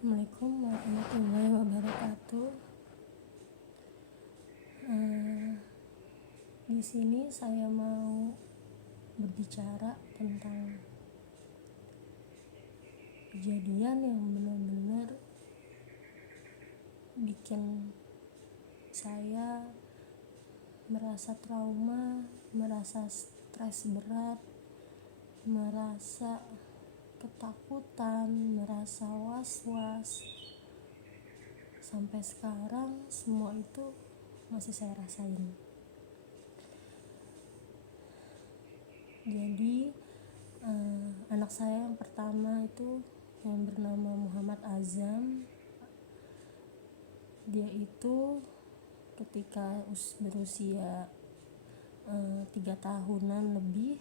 Assalamualaikum warahmatullahi wabarakatuh. Di sini saya mau berbicara tentang kejadian yang benar-benar bikin saya merasa trauma, merasa stres berat, merasa ketakutan, merasa was-was. Sampai sekarang semua itu masih saya rasain. Jadi anak saya yang pertama itu yang bernama Muhammad Azam, dia itu ketika berusia 3 tahunan lebih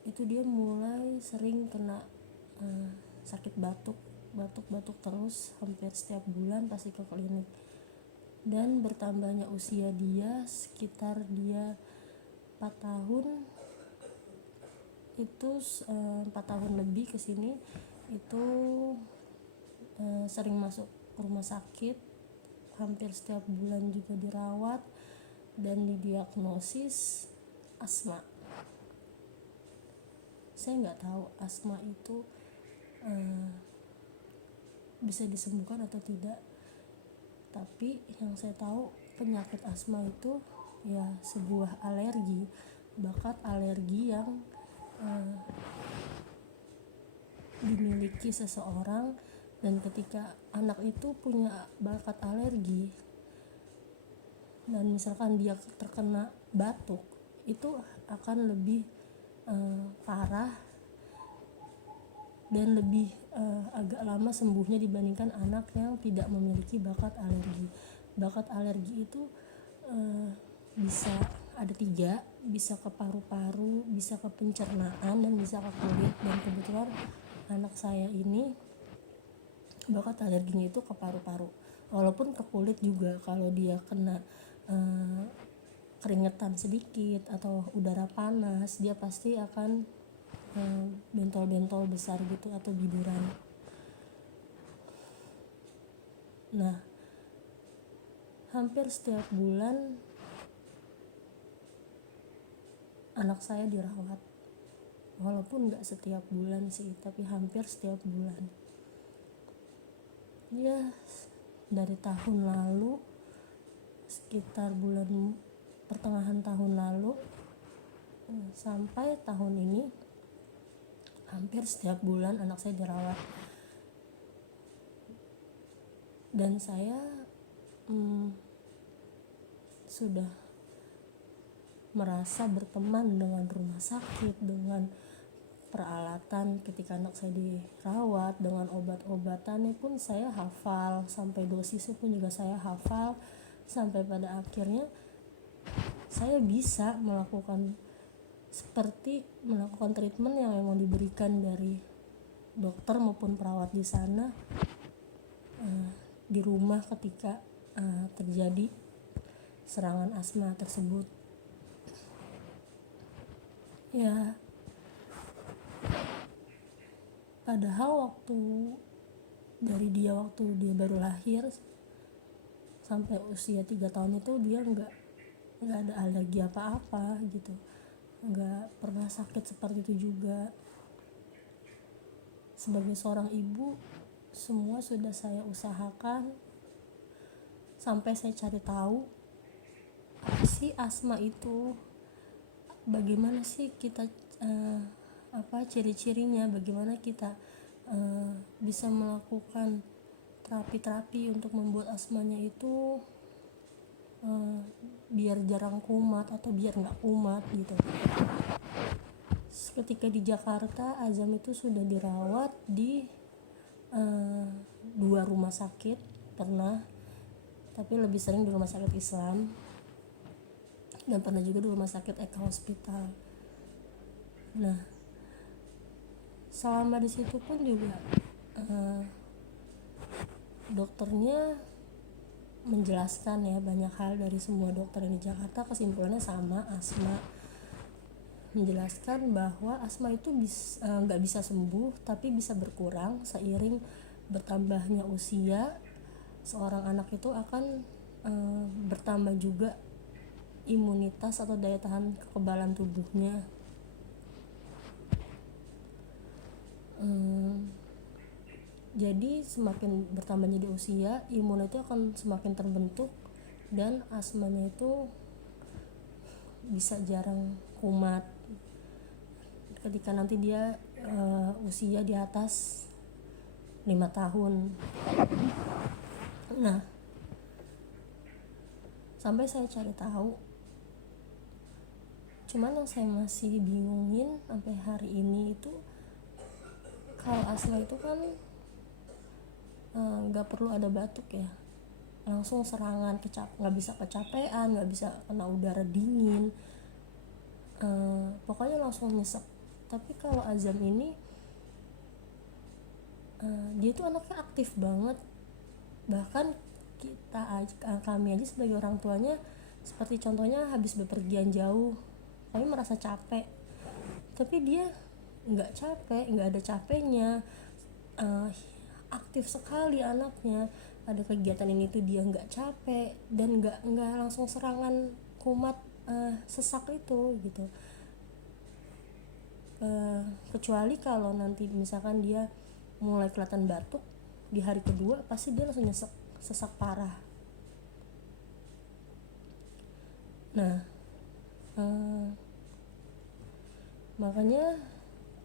itu dia mulai sering kena sakit batuk terus, hampir setiap bulan pasti ke klinik. Dan bertambahnya usia dia, sekitar dia 4 tahun itu 4 tahun lebih ke sini itu sering masuk rumah sakit, hampir setiap bulan juga dirawat dan didiagnosis asma. Saya nggak tahu asma itu bisa disembuhkan atau tidak, tapi yang saya tahu penyakit asma itu ya sebuah alergi, bakat alergi yang dimiliki seseorang. Dan ketika anak itu punya bakat alergi dan misalkan dia terkena batuk, itu akan lebih parah dan lebih agak lama sembuhnya dibandingkan anak yang tidak memiliki bakat alergi. Bakat alergi itu bisa ada 3, bisa ke paru-paru, bisa ke pencernaan, dan bisa ke kulit. Dan kebetulan anak saya ini bakat alerginya itu ke paru-paru, walaupun ke kulit juga. Kalau dia kena keringetan sedikit atau udara panas, dia pasti akan bentol-bentol besar gitu atau biduran. Nah, hampir setiap bulan anak saya dirawat, walaupun nggak setiap bulan sih, tapi hampir setiap bulan. Ya, dari tahun lalu, sekitar bulan pertengahan tahun lalu sampai tahun ini, hampir setiap bulan anak saya dirawat. Dan saya sudah merasa berteman dengan rumah sakit, dengan peralatan ketika anak saya dirawat, dengan obat-obatannya pun saya hafal, sampai dosisnya pun juga saya hafal, sampai pada akhirnya saya bisa melakukan treatment yang memang diberikan dari dokter maupun perawat di sana di rumah ketika terjadi serangan asma tersebut. Ya, padahal waktu dia baru lahir sampai usia 3 tahun itu dia nggak ada alergi apa-apa gitu, nggak pernah sakit seperti itu juga. Sebagai seorang ibu, semua sudah saya usahakan, sampai saya cari tahu apa sih asma itu, bagaimana sih kita ciri-cirinya, bagaimana kita bisa melakukan terapi-terapi untuk membuat asmanya itu biar jarang kumat atau biar nggak kumat gitu. Ketika di Jakarta, Azam itu sudah dirawat di 2 rumah sakit pernah, tapi lebih sering di rumah sakit Islam, dan pernah juga di rumah sakit Eka Hospital. Nah, selama di situ pun juga dokternya menjelaskan ya banyak hal. Dari semua dokter yang di Jakarta kesimpulannya sama, asma. Menjelaskan bahwa asma itu nggak bisa sembuh, tapi bisa berkurang seiring bertambahnya usia seorang anak itu akan bertambah juga imunitas atau daya tahan kekebalan tubuhnya. Jadi semakin bertambahnya di usia, imun itu akan semakin terbentuk dan asmanya itu bisa jarang kumat ketika nanti dia usia di atas 5 tahun. Nah, sampai saya cari tahu, cuman yang saya masih bingungin sampai hari ini itu, kalau asma itu kan nggak perlu ada batuk ya, langsung serangan, nggak bisa kecapean, nggak bisa kena udara dingin, pokoknya langsung nyesek. Tapi kalau Azam ini dia tuh anaknya aktif banget, bahkan kami aja sebagai orang tuanya, seperti contohnya habis bepergian jauh, kami merasa capek, tapi dia nggak capek, nggak ada capeknya, aktif sekali anaknya, ada kegiatan ini tuh dia nggak capek dan nggak langsung serangan kumat sesak itu gitu. Kecuali kalau nanti misalkan dia mulai kelihatan batuk di hari kedua, pasti dia langsung nyesek, sesak parah. Nah, makanya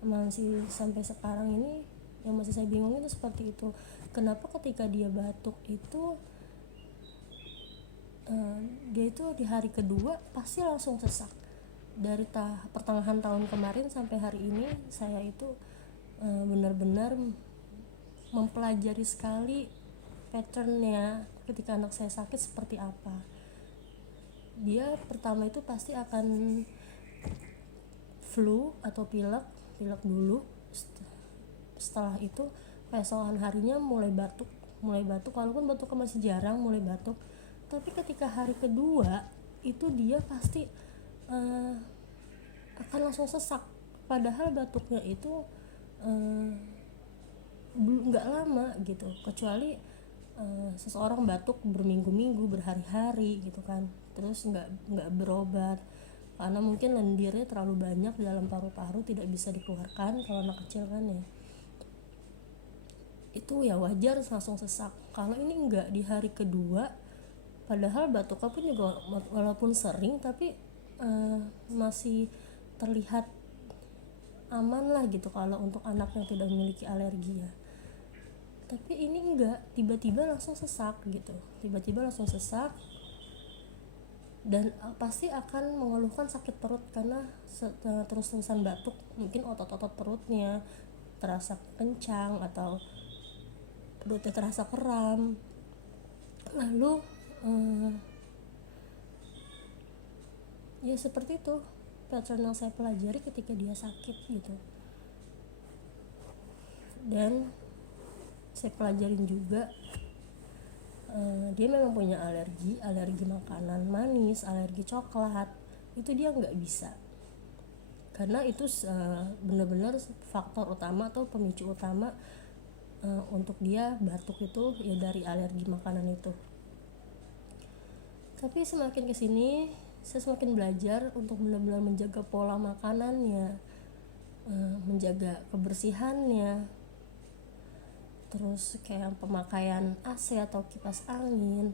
masih sampai sekarang ini yang masih saya bingung itu seperti itu. Kenapa ketika dia batuk itu dia itu di hari kedua pasti langsung sesak. Dari pertengahan tahun kemarin sampai hari ini saya itu benar-benar mempelajari sekali patternnya ketika anak saya sakit seperti apa. Dia pertama itu pasti akan flu atau pilek dulu, setelah itu keesokan harinya mulai batuk, walaupun batuknya masih jarang, mulai batuk. Tapi ketika hari kedua itu dia pasti akan langsung sesak, padahal batuknya itu nggak lama gitu, kecuali seseorang batuk berminggu-minggu, berhari-hari gitu kan, terus nggak berobat karena mungkin lendirnya terlalu banyak di dalam paru-paru, tidak bisa dikeluarkan kalau anak kecil kan ya, itu ya wajar langsung sesak. Kalau ini enggak, di hari kedua padahal batuknya pun juga walaupun sering tapi masih terlihat aman lah gitu kalau untuk anak yang tidak memiliki alergi ya. Tapi ini enggak, tiba-tiba langsung sesak gitu, dan pasti akan mengeluhkan sakit perut karena terus-terusan batuk. Mungkin otot-otot perutnya terasa kencang atau perutnya terasa kram. Lalu ya seperti itu pattern yang saya pelajari ketika dia sakit gitu. Dan saya pelajarin juga dia memang punya alergi makanan manis, alergi coklat, itu dia nggak bisa, karena itu benar-benar faktor utama atau pemicu utama untuk dia batuk itu ya dari alergi makanan itu. Tapi semakin kesini saya semakin belajar untuk benar-benar menjaga pola makanannya, menjaga kebersihannya, terus kayak pemakaian AC atau kipas angin,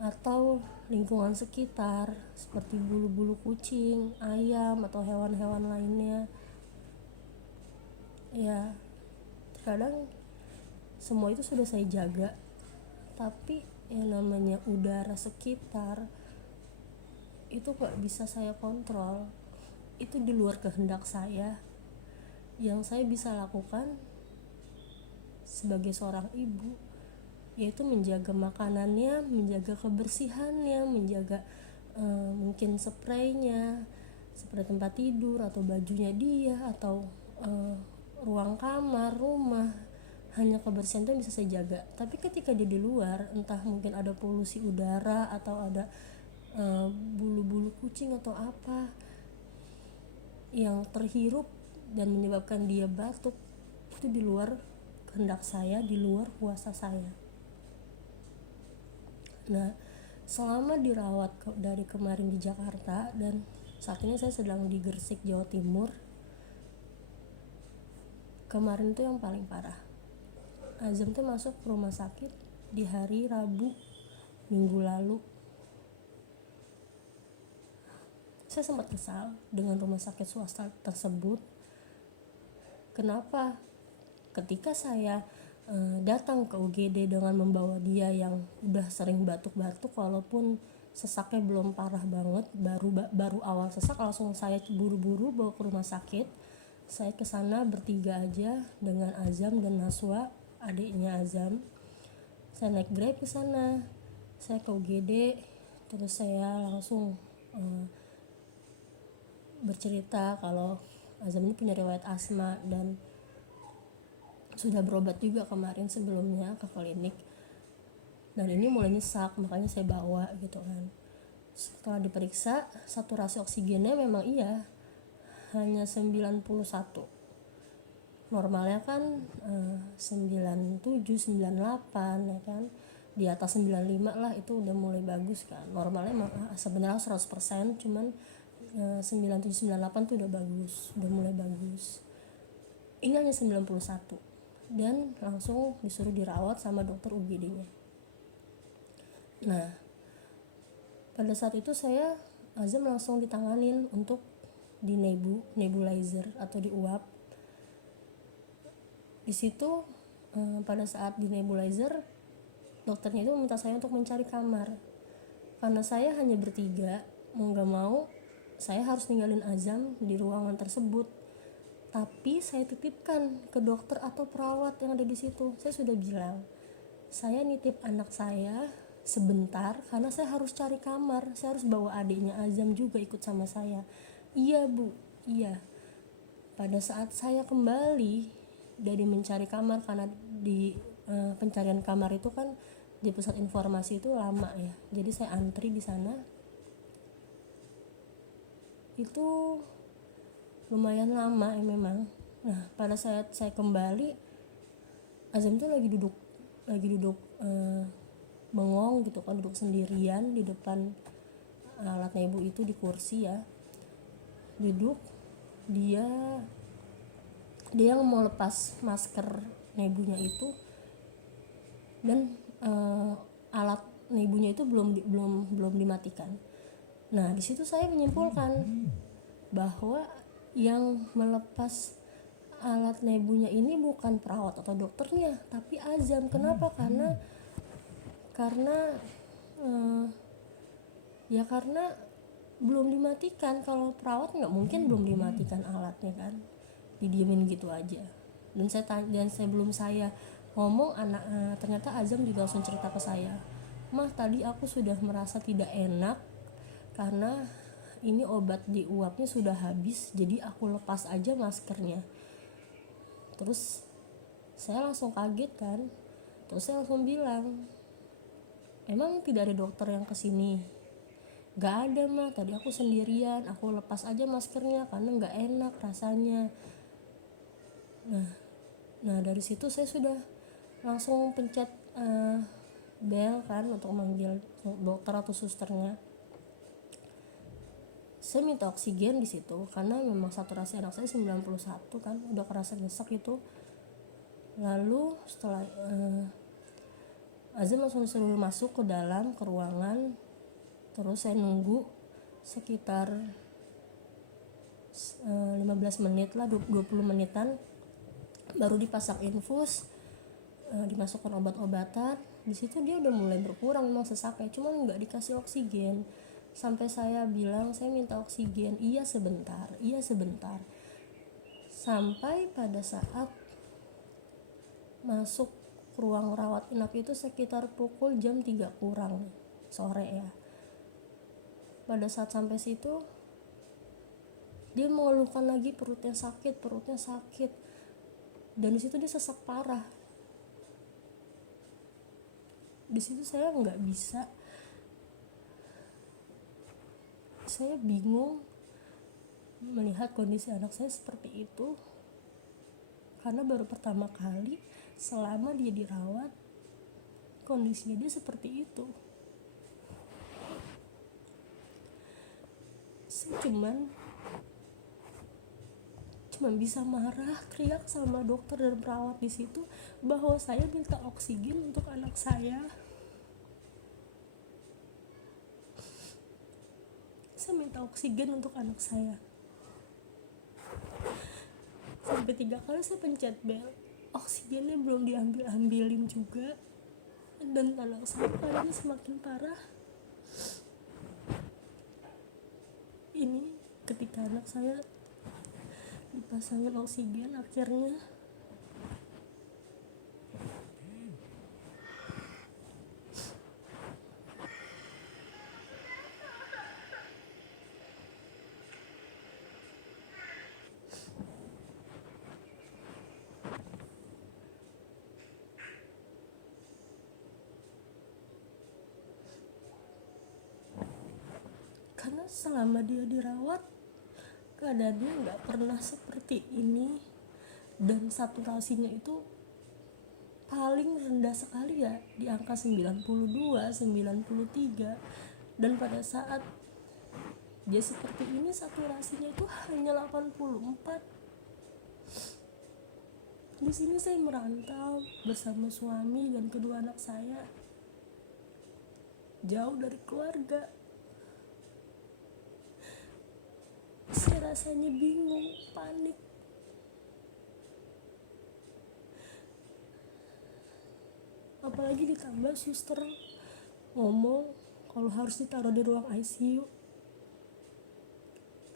atau lingkungan sekitar seperti bulu-bulu kucing, ayam atau hewan-hewan lainnya. Ya kadang semua itu sudah saya jaga, tapi yang namanya udara sekitar itu gak bisa saya kontrol, itu di luar kehendak saya. Yang saya bisa lakukan sebagai seorang ibu yaitu menjaga makanannya, menjaga kebersihannya, menjaga mungkin spraynya, spray tempat tidur atau bajunya dia, atau ruang kamar, rumah, hanya kebersihan itu yang bisa saya jaga. Tapi ketika dia di luar, entah mungkin ada polusi udara atau ada bulu-bulu kucing atau apa yang terhirup dan menyebabkan dia batuk, itu di luar kehendak saya, di luar kuasa saya. Nah, selama dirawat dari kemarin di Jakarta dan saat ini saya sedang di Gresik, Jawa Timur. Kemarin tuh yang paling parah. Azam tuh masuk ke rumah sakit di hari Rabu minggu lalu. Saya sempat kesal dengan rumah sakit swasta tersebut. Kenapa? Ketika saya datang ke UGD dengan membawa dia yang udah sering batuk-batuk, walaupun sesaknya belum parah banget, baru awal sesak, langsung saya buru-buru bawa ke rumah sakit. Saya ke sana bertiga aja dengan Azam dan Naswa, adiknya Azam. Saya naik Grab ke sana. Saya ke UGD, terus saya langsung bercerita kalau Azam ini punya riwayat asma dan sudah berobat juga kemarin sebelumnya ke klinik, dan ini mulai nyesak, makanya saya bawa gitu kan. Setelah diperiksa, saturasi oksigennya memang iya hanya 91. Normalnya kan 97, 98 ya kan. Di atas 95 lah itu udah mulai bagus kan. Normalnya sebenarnya 100%, cuman 97, 98 tuh udah bagus, udah mulai bagus. Ini hanya 91 dan langsung disuruh dirawat sama dokter UGD-nya. Nah, pada saat itu saya Azam langsung ditanganin untuk di nebulizer atau di uap. Di situ pada saat di nebulizer, dokternya itu meminta saya untuk mencari kamar. Karena saya hanya bertiga, mau gak mau saya harus ninggalin Azam di ruangan tersebut. Tapi saya titipkan ke dokter atau perawat yang ada di situ. Saya sudah bilang, saya nitip anak saya sebentar karena saya harus cari kamar. Saya harus bawa adiknya Azam juga ikut sama saya. Iya bu, iya. Pada saat saya kembali dari mencari kamar, karena di pencarian kamar itu kan di pusat informasi itu lama ya. Jadi saya antri di sana. Itu lumayan lama ya memang. Nah, pada saat saya kembali, Azam tuh lagi duduk bengong gitu kan, duduk sendirian di depan alat nebu itu di kursi ya. Duduk, dia yang mau lepas masker nebunya itu, dan alat nebunya itu belum dimatikan. Nah, di situ saya menyimpulkan bahwa yang melepas alat nebunya ini bukan perawat atau dokternya, tapi Azam. Kenapa? Karena karena belum dimatikan. Kalau perawat nggak mungkin belum dimatikan alatnya kan, didiemin gitu aja. Dan sebelum saya ngomong, ternyata Azam juga langsung cerita ke saya, "Mah, tadi aku sudah merasa tidak enak karena ini obat di uapnya sudah habis, jadi aku lepas aja maskernya." Terus saya langsung kaget kan. Terus saya langsung bilang, "Emang tidak ada dokter yang kesini?" "Gak ada mah, tadi aku sendirian, aku lepas aja maskernya karena gak enak rasanya." Nah dari situ saya sudah langsung pencet bel kan untuk manggil dokter atau susternya. Saya minta oksigen di situ karena memang saturasi anak saya 91 kan, udah kerasa nyesek itu. Lalu setelah Azam langsung disuruh masuk ke dalam ke ruangan. Terus saya nunggu sekitar 15 menit lah, 20 menitan, baru dipasang infus, dimasukkan obat-obatan. Di situ dia udah mulai berkurang memang sesaknya, cuman nggak dikasih oksigen. Sampai saya bilang, "Saya minta oksigen." Iya sebentar." Sampai pada saat masuk ruang rawat inap itu sekitar pukul jam 3 kurang sore ya. Pada saat sampai situ, dia mengeluhkan lagi perutnya sakit. Dan di situ dia sesak parah. Di situ saya nggak bisa, saya bingung melihat kondisi anak saya seperti itu karena baru pertama kali selama dia dirawat kondisinya dia seperti itu. Saya cuman bisa marah, teriak sama dokter dan perawat di situ bahwa saya minta oksigen untuk anak saya. Saya minta oksigen untuk anak saya. Sampai 3 kali saya pencet bel, oksigennya belum diambilin juga, dan anak saya keadaannya semakin parah. Ini ketika anak saya dipasangin oksigen akhirnya karena selama dia dirawat keadaannya nggak pernah seperti ini, dan saturasinya itu paling rendah sekali ya di angka 92, 93, dan pada saat dia seperti ini saturasinya itu hanya 84. Di sini saya merantau bersama suami dan kedua anak saya, jauh dari keluarga. Saya rasanya bingung, panik. Apalagi ditambah suster ngomong kalau harus ditaruh di ruang ICU.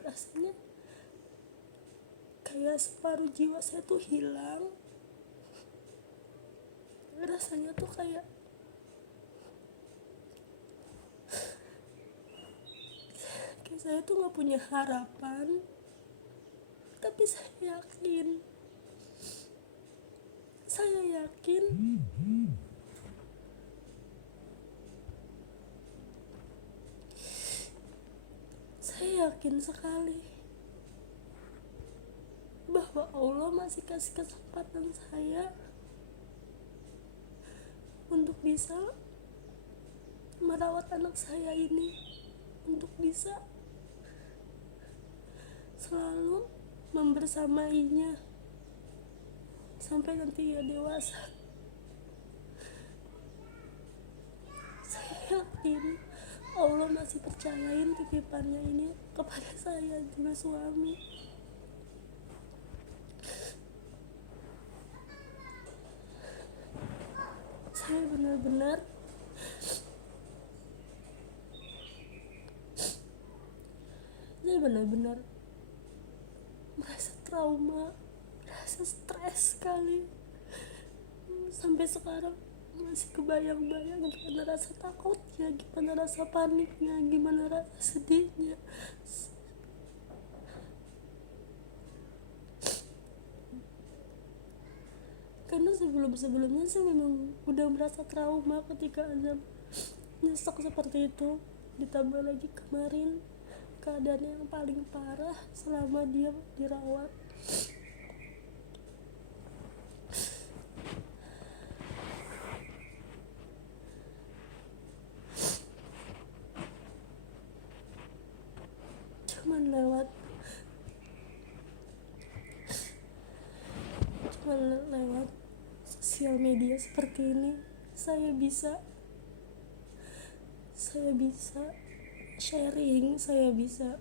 Rasanya kayak separuh jiwa saya tuh hilang. Rasanya tuh kayak saya tuh gak punya harapan. Tapi saya yakin saya yakin sekali bahwa Allah masih kasih kesempatan saya untuk bisa merawat anak saya ini, untuk bisa selalu membersamainya sampai nanti dia dewasa. Saya yakin Allah masih percayain titipannya ini kepada saya juga suami. Saya benar-benar merasa trauma, merasa stres sekali. Sampai sekarang masih kebayang-bayang gimana rasa takutnya, gimana rasa paniknya, gimana rasa sedihnya. Karena sebelumnya saya memang udah merasa trauma ketika ada nyesek seperti itu. Ditambah lagi kemarin keadaan yang paling parah selama dia dirawat. Cuman lewat sosial media seperti ini saya bisa sharing, saya bisa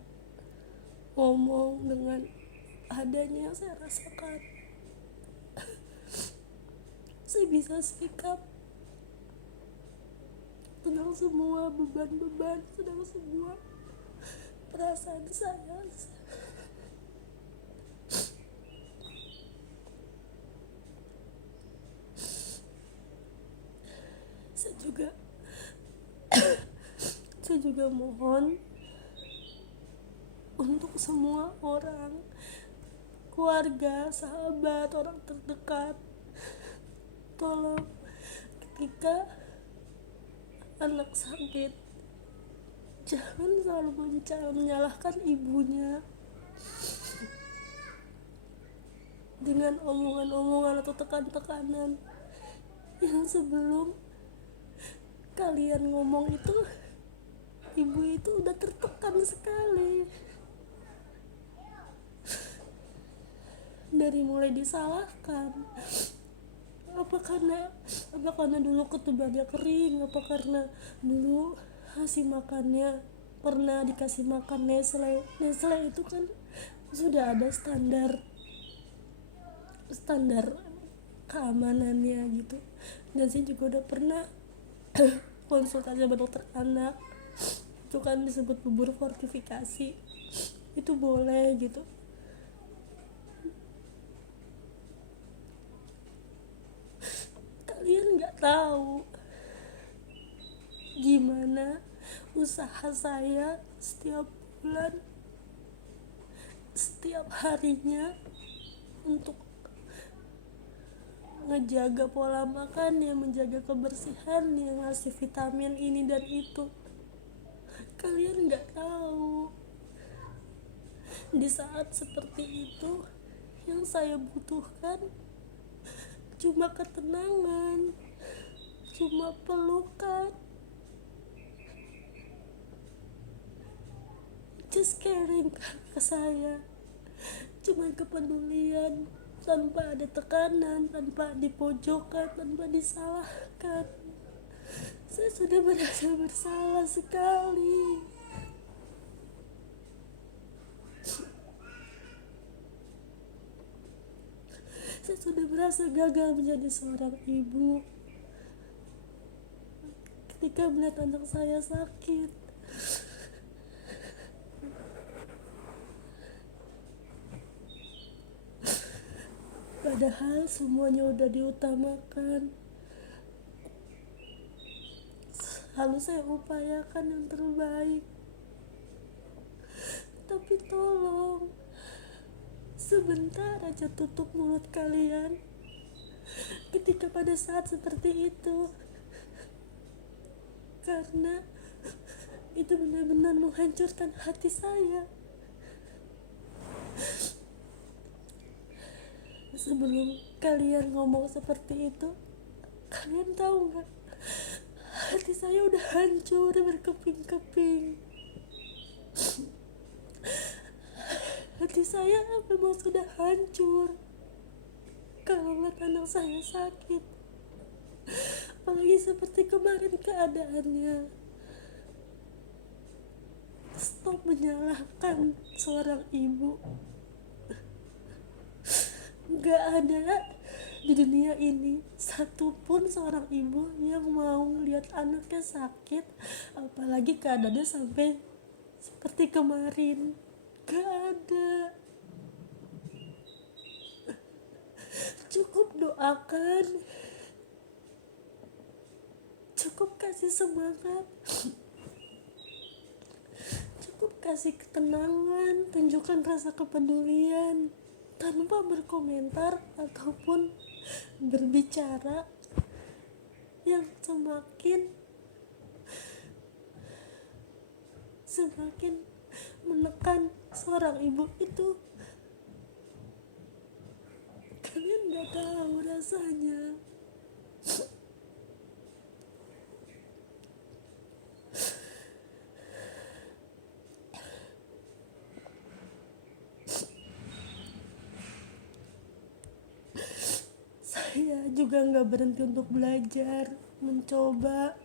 ngomong dengan adanya yang saya rasakan. Saya bisa speak up tentang semua beban-beban, tentang semua perasaan saya. Saya juga mohon untuk semua orang, keluarga, sahabat, orang terdekat, tolong ketika anak sakit jangan selalu menyalahkan ibunya. dengan omongan-omongan atau tekan-tekanan yang sebelum kalian ngomong itu, ibu itu udah tertekan sekali. Dari mulai disalahkan, apa karena dulu ketubannya kering, apa karena dulu hasil makannya pernah dikasih makan Nestle. Nestle itu kan sudah ada standar keamanannya gitu. Dan saya juga udah pernah konsultasi sama dokter anak, itu kan disebut bubur fortifikasi, itu boleh gitu. Kalian nggak tahu gimana usaha saya setiap bulan, setiap harinya untuk ngejaga pola makan, yang menjaga kebersihan, yang ngasih vitamin ini dan itu. Kalian nggak tahu di saat seperti itu yang saya butuhkan cuma ketenangan, cuma pelukan, just caring ke saya, cuma kepedulian, tanpa ada tekanan, tanpa dipojokkan, tanpa disalahkan. Saya sudah merasa bersalah sekali. Saya sudah merasa gagal menjadi seorang ibu ketika melihat anak saya sakit. Padahal semuanya udah diutamakan. Lalu saya upayakan yang terbaik. Tapi tolong, sebentar aja tutup mulut kalian ketika pada saat seperti itu, karena itu benar-benar menghancurkan hati saya. Sebelum kalian ngomong seperti itu, kalian tahu nggak, hati saya udah hancur berkeping-keping. Hati saya memang sudah hancur kalau ngeliat anak saya sakit, apalagi seperti kemarin keadaannya. Stop menyalahkan seorang ibu. Gak ada di dunia ini satupun seorang ibu yang mau lihat anaknya sakit, apalagi keadaannya sampai seperti kemarin. Gak ada. Cukup doakan, cukup kasih semangat, cukup kasih ketenangan, tunjukkan rasa kepedulian tanpa berkomentar ataupun berbicara yang semakin menekan seorang ibu itu. Kalian gak tahu rasanya. Saya juga gak berhenti untuk belajar, mencoba.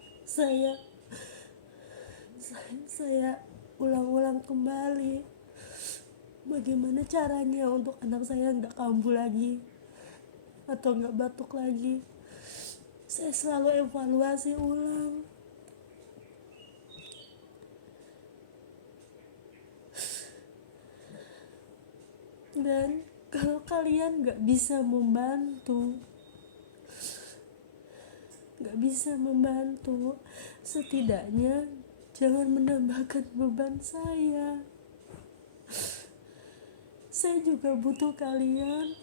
Saya ulang-ulang kembali bagaimana caranya untuk anak saya nggak kambuh lagi atau nggak batuk lagi. Saya selalu evaluasi ulang. Dan kalau kalian nggak bisa membantu, setidaknya jangan menambahkan beban saya. Saya juga butuh kalian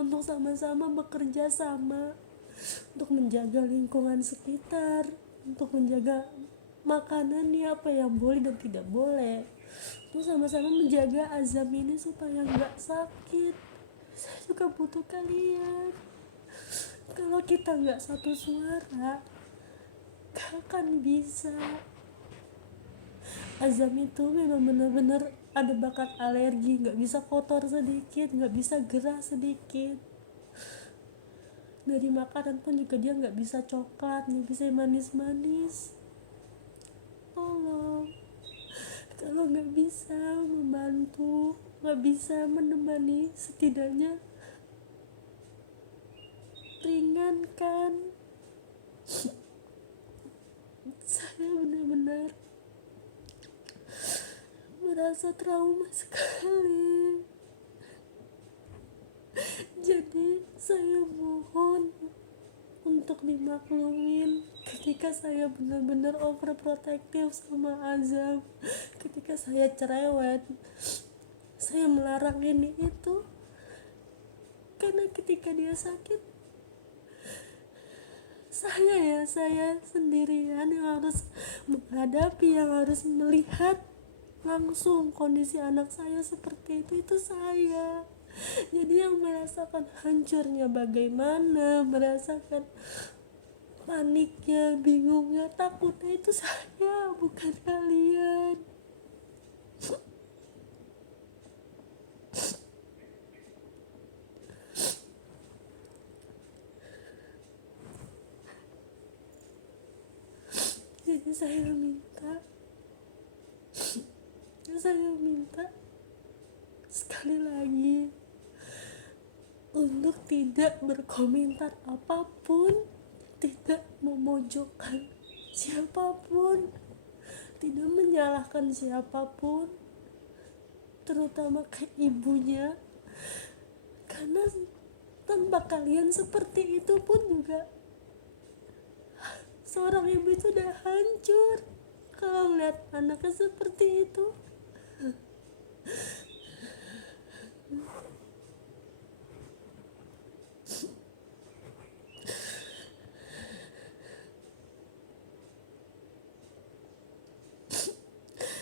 untuk sama-sama bekerja sama, untuk menjaga lingkungan sekitar, untuk menjaga makanannya, apa yang boleh dan tidak boleh, untuk sama-sama menjaga azam ini supaya nggak sakit. Saya juga butuh kalian. Kalau kita nggak satu suara, gak akan bisa. Azam itu memang benar-benar ada bakat alergi, nggak bisa kotor sedikit, nggak bisa gerah sedikit. Dari makanan pun juga dia nggak bisa coklat, nggak bisa manis-manis. Tolong, kalau nggak bisa membantu, nggak bisa menemani, setidaknya ringankan. Saya benar-benar merasa trauma sekali. Jadi saya mohon untuk dimaklumin ketika saya benar-benar overprotective sama Azam, ketika saya cerewet, saya melarang ini itu, karena ketika dia sakit, saya sendirian yang harus menghadapi, yang harus melihat langsung kondisi anak saya seperti itu saya. Jadi yang merasakan hancurnya bagaimana, merasakan paniknya, bingungnya, takutnya itu saya, bukan kalian. Jadi saya minta sekali lagi untuk tidak berkomentar apapun, tidak memojokkan siapapun, tidak menyalahkan siapapun, terutama ke ibunya, karena tanpa kalian seperti itu pun juga seorang ibu itu udah hancur kalau ngeliat anaknya seperti itu.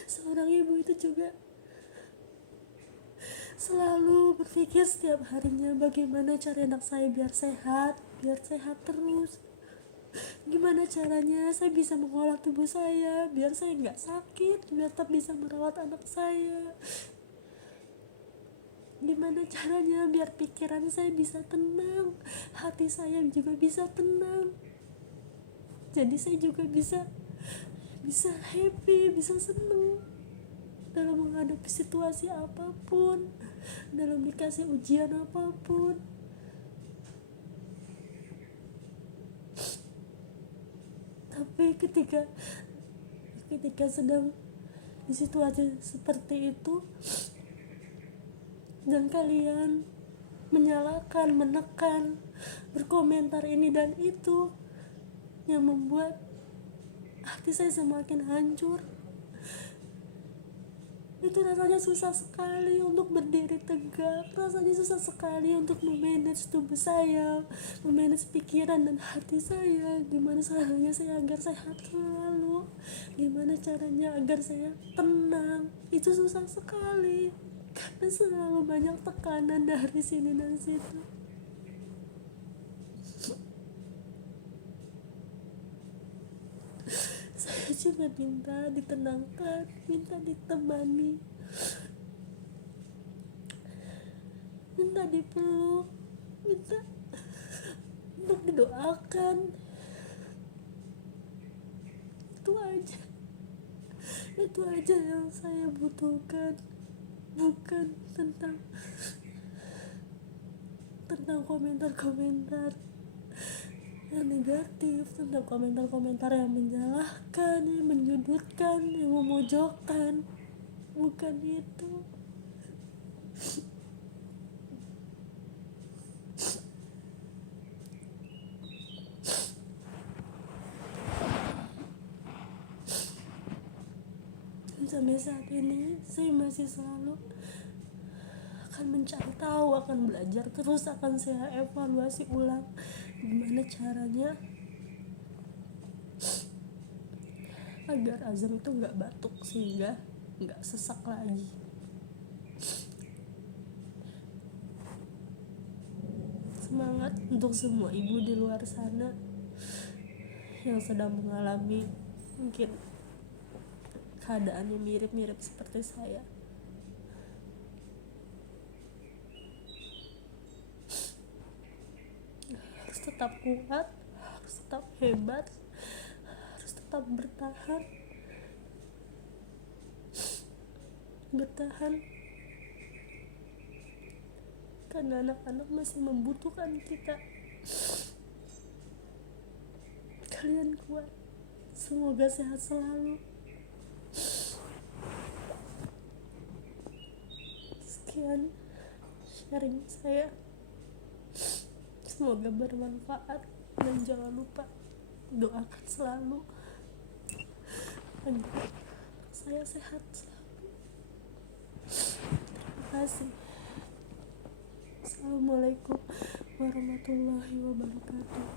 Seorang ibu itu juga selalu berpikir setiap harinya bagaimana cara anak saya biar sehat terus, gimana caranya saya bisa mengolah tubuh saya biar saya nggak sakit, biar tetap bisa merawat anak saya, gimana caranya biar pikiran saya bisa tenang, hati saya juga bisa tenang, jadi saya juga bisa happy, bisa seneng dalam menghadapi situasi apapun, dalam dikasih ujian apapun. Tapi ketika sedang di situasi seperti itu dan kalian menyalahkan, menekan, berkomentar ini dan itu, yang membuat hati saya semakin hancur. Itu rasanya susah sekali untuk berdiri tegak, rasanya susah sekali untuk memanage tubuh saya, memanage pikiran dan hati saya. Gimana caranya saya agar sehat selalu, gimana caranya agar saya tenang, itu susah sekali karena selalu banyak tekanan dari sini dan situ. Saya cuma minta ditenangkan, minta ditemani, minta dipeluk, minta untuk didoakan. Itu aja yang saya butuhkan, bukan tentang komentar-komentar yang negatif, tentang komentar-komentar yang menyalahkan, yang menyudutkan, yang memojokkan. Bukan itu. Dan sampai saat ini saya masih selalu akan mencari tahu, akan belajar terus, akan saya evaluasi ulang gimana caranya agar Azam itu nggak batuk sehingga nggak sesak lagi. semangat untuk semua ibu di luar sana yang sedang mengalami mungkin keadaannya mirip-mirip seperti saya. Harus tetap kuat, harus tetap hebat, harus tetap bertahan karena anak-anak masih membutuhkan kita. Kalian kuat, semoga sehat selalu. Sekian sharing saya, semoga bermanfaat, dan jangan lupa doakan selalu agar saya sehat selalu. Terima kasih. Assalamualaikum warahmatullahi wabarakatuh.